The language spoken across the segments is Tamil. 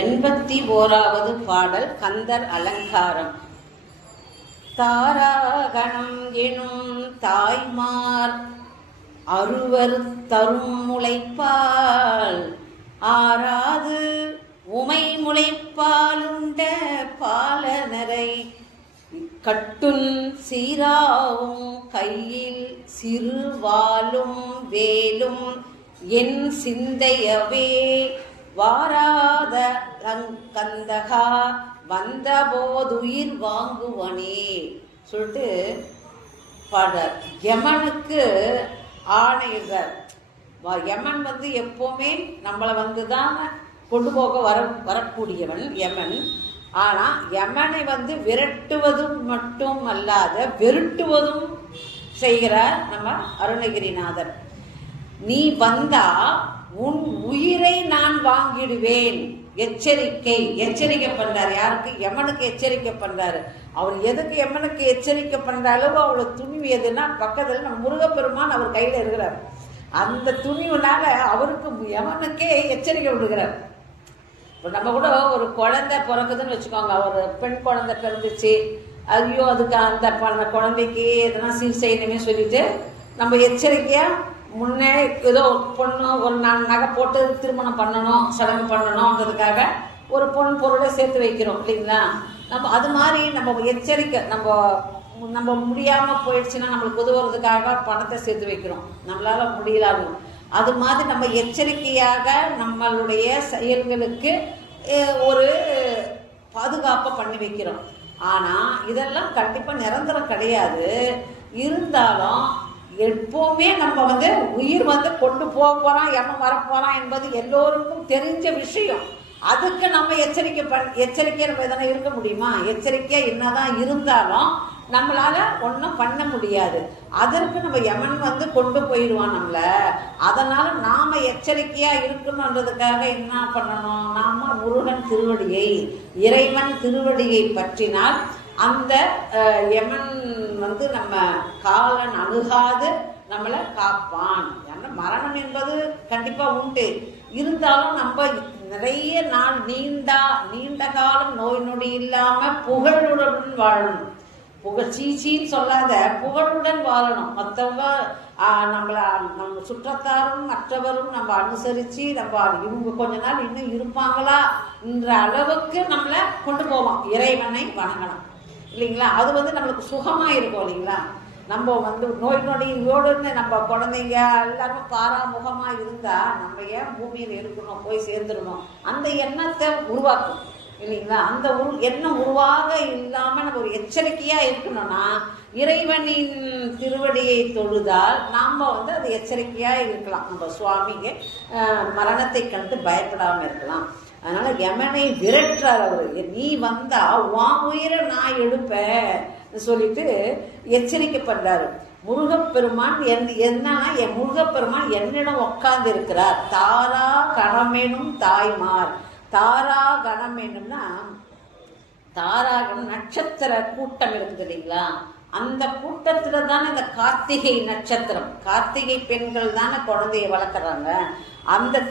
81வது பாடல் கந்தர் அலங்காரம். தாராகணம் எனும் தாய்மார் அறுவர் தரும் முளைப்பால் ஆறாது உமை முளைப்பாலுண்ட பாலனரை கட்டுன் சீராவும் கையில் சிறுவாலும் வேலும் என் சிந்தையவே வாராத கந்தகா வந்த போதுயிர் வாங்குவனே சொல்லிட்டு பாடுறார். யமனுக்கு ஆணையிடுறார். யமன் எப்பவுமே நம்மளை தான் கொண்டு போக வரக்கூடியவன் யமன். ஆனால் யமனை விரட்டுவதும் மட்டும் அல்லாத வெருட்டுவதும் செய்கிறார் நம்ம அருணகிரிநாதர். நீ வந்தா உன் உயிரை நான் வாங்கிடுவேன். எச்சரிக்கை பண்றாரு. யாருக்கு? யமனுக்கு எச்சரிக்கை பண்றாரு. அவர் எதுக்கு யமனுக்கு எச்சரிக்கை பண்ற அளவு அவ்வளோ துணிவு எதுன்னா, பக்கத்தில் நம்ம முருகப்பெருமான் அவர் கையில் இருக்கிறார். அந்த துணிவுனால அவருக்கு யமனுக்கே எச்சரிக்கை விடுகிறார். இப்போ நம்ம கூட ஒரு குழந்தை பிறக்குதுன்னு வச்சுக்கோங்க, ஒரு பெண் குழந்தை பிறந்துச்சு, ஐயோ அதுக்கு அந்த குழந்தைக்கு எதனா சீர் செய்யணுமே சொல்லிட்டு நம்ம எச்சரிக்கையாக முன்னே ஏதோ பொண்ணு ஒரு நகை போட்டு திருமணம் பண்ணணும், சடங்கு பண்ணணுன்றதுக்காக ஒரு பொன் பொருளை சேர்த்து வைக்கிறோம் இல்லைங்களா? நம்ம அது மாதிரி நம்ம எச்சரிக்கை, நம்ம முடியாமல் போயிடுச்சுன்னா நம்மளுக்கு உதவுறதுக்காக பணத்தை சேர்த்து வைக்கிறோம், நம்மளால் முடியலாகும். அது மாதிரி நம்ம எச்சரிக்கையாக நம்மளுடைய செயல்களுக்கு ஒரு பாதுகாப்பை பண்ணி வைக்கிறோம். ஆனால் இதெல்லாம் கண்டிப்பாக நிரந்தரம் கிடையாது. இருந்தாலும் எப்போவுமே நம்ம உயிர் கொண்டு போக போகிறான், யமன் வரப்போகிறான் என்பது எல்லோருக்கும் தெரிஞ்ச விஷயம். அதுக்கு நம்ம எச்சரிக்கையாக நம்ம எதனா இருக்க முடியுமா? எச்சரிக்கையாக என்னதான் இருந்தாலும் நம்மளால் ஒன்றும் பண்ண முடியாது. அதற்கு நம்ம யமன் கொண்டு போயிடுவான் நம்மளை. அதனால் நாம் எச்சரிக்கையாக இருக்கணுன்றதுக்காக என்ன பண்ணணும்? நாம் முருகன் திருவடியை, இறைவன் திருவடியை பற்றினால் அந்த யமன் நம்ம காலன் அணுகாது நம்மளை காப்பான். ஏன்னா மரணம் என்பது கண்டிப்பாக உண்டு. இருந்தாலும் நம்ம நிறைய நாள் நீண்ட காலம் நோய் நொடி இல்லாமல் புகழுடன் வாழணும். சீச்சின்னு சொல்லாத புகழுடன் வாழணும். மற்றவங்க நம்ம சுற்றத்தாரும் மற்றவரும் நம்ம அனுசரித்து இவங்க கொஞ்ச நாள் இன்னும் இருப்பாங்களா என்ற அளவுக்கு நம்மளை கொண்டு போவோம். இறைவனை வணங்கணும் இல்லைங்களா? அது நம்மளுக்கு சுகமாக இருக்கும் இல்லைங்களா? நம்ம நோய் நொடியோடுன்னு நம்ம குழந்தைங்க எல்லாரும் பாராமுகமாக இருந்தால் நம்ம ஏன் பூமியில் இருக்கணும், போய் சேர்ந்துடணும், அந்த எண்ணத்தை உருவாக்கும் இல்லைங்களா? அந்த எண்ணம் உருவாக இல்லாமல் நம்ம ஒரு எச்சரிக்கையாக இருக்கணும்னா இறைவனின் திருவடியை தொழுதால் நாம் அது எச்சரிக்கையாக இருக்கலாம். நம்ம சுவாமிக்கு மரணத்தை கண்டு பயப்படாமல் இருக்கலாம். அதனால யமனை விரட்டுறார் அவர். நீ வந்தா உன் உயிரை நான் எடுப்பேன் சொல்லிட்டு எச்சரிக்கை பண்றாரு. முருகப்பெருமான் என்னன்னா, என் முருகப்பெருமான் என்னிடம் உட்கார்ந்து இருக்கிறார். தாரா கணமெனும் தாய்மார். தாரா கணம் என்னும்னா, தாராகணம் நட்சத்திர கூட்டம் இருக்குது இல்லைங்களா? அந்த கூட்டத்துல தானே இந்த கார்த்திகை நட்சத்திரம், கார்த்திகை பெண்கள் தானே குழந்தைய வளர்க்குறாங்க. அந்த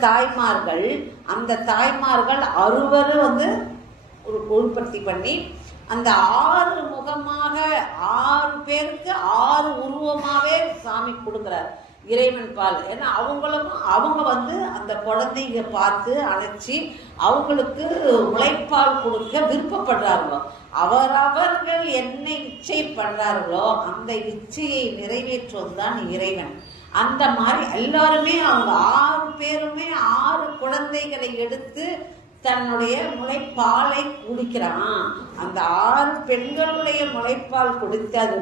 தாய்மார்கள் அறுவர் ஒரு உற்பத்தி பண்ணி அந்த 6 முகமாக 6 பேருக்கு 6 உருவமாகவே சாமி கொடுக்குறார் இறைவன் பால். ஏன்னா அவங்க அந்த குழந்தைங்க பார்த்து அணைச்சி அவங்களுக்கு முளைப்பால் கொடுக்க விருப்பப்படுறார்களோ, அவர்கள் என்ன இச்சை பண்றார்களோ அந்த இச்சையை நிறைவேற்றுவதுதான் இறைவன். அந்த மாதிரி எல்லாருமே அவங்க 6 பேருமே 6 குழந்தைகளை எடுத்து தன்னுடைய முளைப்பாலை குடிக்கிறான். அந்த 6 பெண்களுடைய முளைப்பால் குடித்தது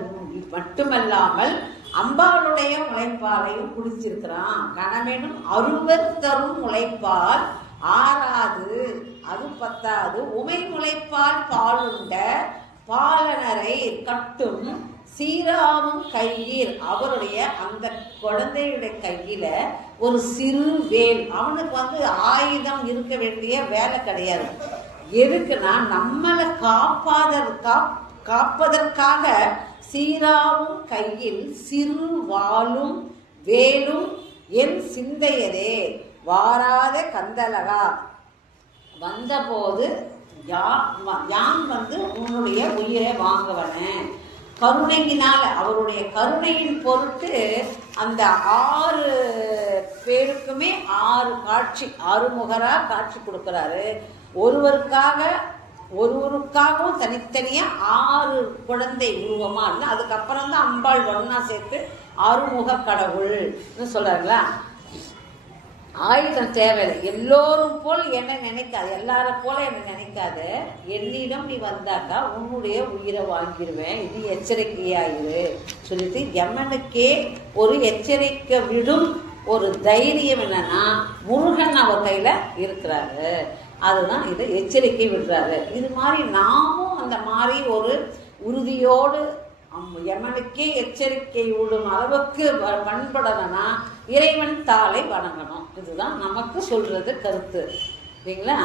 மட்டுமல்லாமல் அம்பாளுடைய முளைப்பாலையும் குடிச்சிருக்கிறான். கணவனும் அறுவர் தரும் முளைப்பால் ஆறாது, அது பத்தாது உமை முளைப்பால் பாலுண்ட பாலனரை கட்டும் சீராவும் கையில். அவருடைய அந்த குழந்தையுடைய கையில ஒரு சிறு வேல். அவனுக்கு ஆயுதம் இருக்க வேண்டிய வேலை கிடையாது. எதுக்குன்னா நம்மளை காப்பதற்காக சீராவும் கையில் சிறு வாளும் வேலும் என் சிந்தையதே வாராத கந்தலகா வந்தபோது யான் வந்து உன்னுடைய உயிரை வாங்குவனே. கருணையினால, அவருடைய கருணையின் பொருட்டு அந்த 6 பேருக்குமே 6 காட்சி, ஆறுமுகரா காட்சி கொடுக்குறாரு. ஒருவருக்காகவும் தனித்தனியா 6 குழந்தை உருவமா இல்லை. அதுக்கப்புறம் தான் அம்பாள் ஒன்னா சேர்த்து ஆறுமுக கடவுள்னு சொல்றாங்களா. ஆயுதம் தேவையில்லை. எல்லோரும் போல் என்ன நினைக்காது, எல்லார போல என்ன நினைக்காது. என்னிடம் நீ வந்தாக்கா உன்னுடைய உயிரை வாங்கிடுவேன், இது எச்சரிக்கையாயிரு சொல்லிட்டு யமனுக்கே ஒரு எச்சரிக்கை விடும் ஒரு தைரியம் என்னன்னா முருகன் அவர் கையில இருக்கிறாரு. அதுதான் இதை எச்சரிக்கை விடுறாரு. இது மாதிரி நாமும் அந்த மாதிரி ஒரு உறுதியோடு யமனுக்கே எச்சரிக்கை விடும் அளவுக்கு பண்படணும்னா இறைவன் தாளை வணங்கணும். இதுதான் நமக்கு சொல்றது கருத்து இல்லைங்களா.